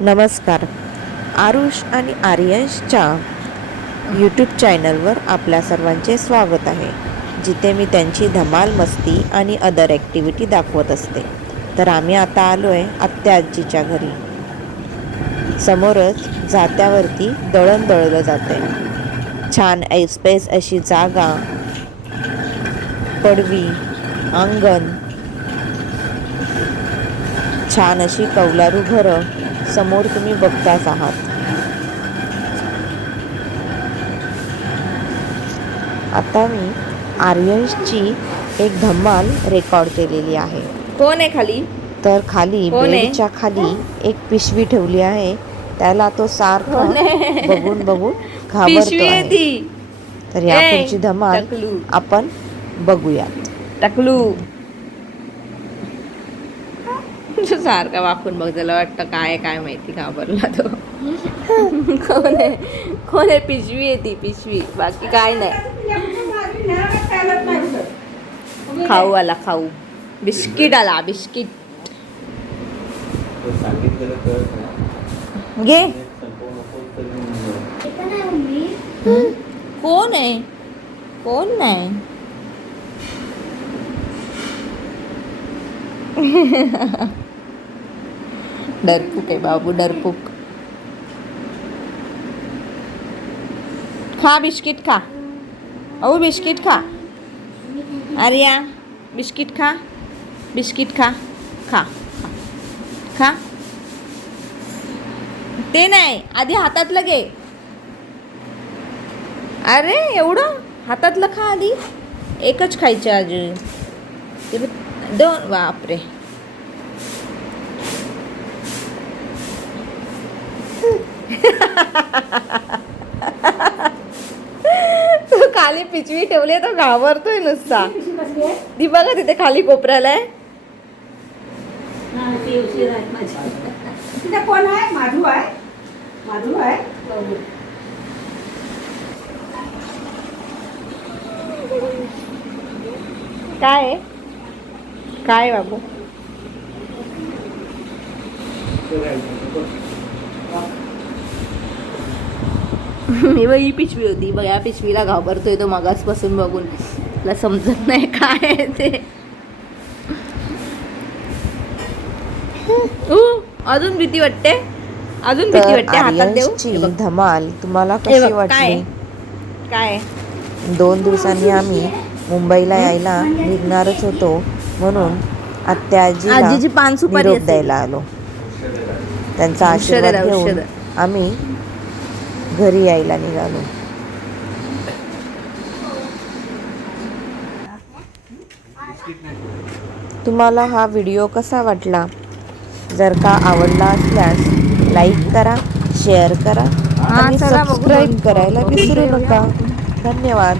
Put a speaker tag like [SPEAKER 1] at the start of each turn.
[SPEAKER 1] नमस्कार. आरुष आणि आर्यंशच्या यूट्यूब चॅनलवर आपल्या सर्वांचे स्वागत आहे जिथे मी त्यांची धमाल मस्ती आणि अदर ॲक्टिव्हिटी दाखवत असते. तर आम्ही आता आलो आहे आत्या आजीच्या घरी. समोरच जात्यावरती दळण दळलं जातं आहे छान ऐसपैस अशी जागा पडवी अंगण छान अशी कौलारू घरं समोर तुम्ही बघताच आहात. आता मी आर्यन्सची एक धम्माल रेकॉर्ड केलेली आहे.
[SPEAKER 2] कोण आहे खाली?
[SPEAKER 1] तर खाली? बेडच्या खाली एक पिशवी ठेवली आहे. त्याला तो सारखा? बघून बघून घाबरतो
[SPEAKER 2] आहे.
[SPEAKER 1] तर या पुढची धमाल. आपण बघूयात.
[SPEAKER 2] टकलू. तो सारखा वाकून बघ त्याला वाटतं काय काय माहिती घाबरला तो. कोण आहे? कोण आहे? पिशवी आहे ती पिशवी. बाकी काय नाही. खाऊ आला खाऊ. बिस्किट आला बिस्किट.
[SPEAKER 1] घे.
[SPEAKER 2] कोण आहे? कोण नाही? डरपूक आहे बाबू डरपूक. खा बिस्किट खा. अहो बिस्किट खा. आर्या बिस्किट खा. बिस्किट खा. खा. खा. ते नाही आधी हातातलं घे. अरे एवढं? हातातलं खा आधी. एकच खायचं अजून. दोन. बापरे. तो खाली पिचवी ठेवली तो घाबरतोय नुसता. ती बघा तिथे खाली कोपऱ्याला आहे.
[SPEAKER 3] तिथे कोण आहे? माधू आहे. माधू आहे.
[SPEAKER 2] काय आहे? काय बाबू? ही बघ ही पिशवी होती. बघ या पिशवीला घाबरतोय तो मगासपासून बघून. त्याला समजत नाही काय ते. अजून भीती वाटते? अजून भीती वाटते हातात देऊ
[SPEAKER 1] धमाल तुम्हाला कशी? वाटली?
[SPEAKER 2] काय?
[SPEAKER 1] दोन दिवसांनी आम्ही मुंबईला यायला निघणारच होतो. म्हणून आत्या
[SPEAKER 2] आजीची
[SPEAKER 1] आजीला
[SPEAKER 2] पान सुपारी.
[SPEAKER 1] द्यायला आलो. त्यांचा आशीर्वाद घेऊन. आम्ही घरी यायला निघालो. तुम्हाला हा व्हिडिओ कसा वाटला? जर का आवडला असल्यास लाईक करा शेअर करा आणि सबस्क्राईब. करायला विसरू नका. धन्यवाद.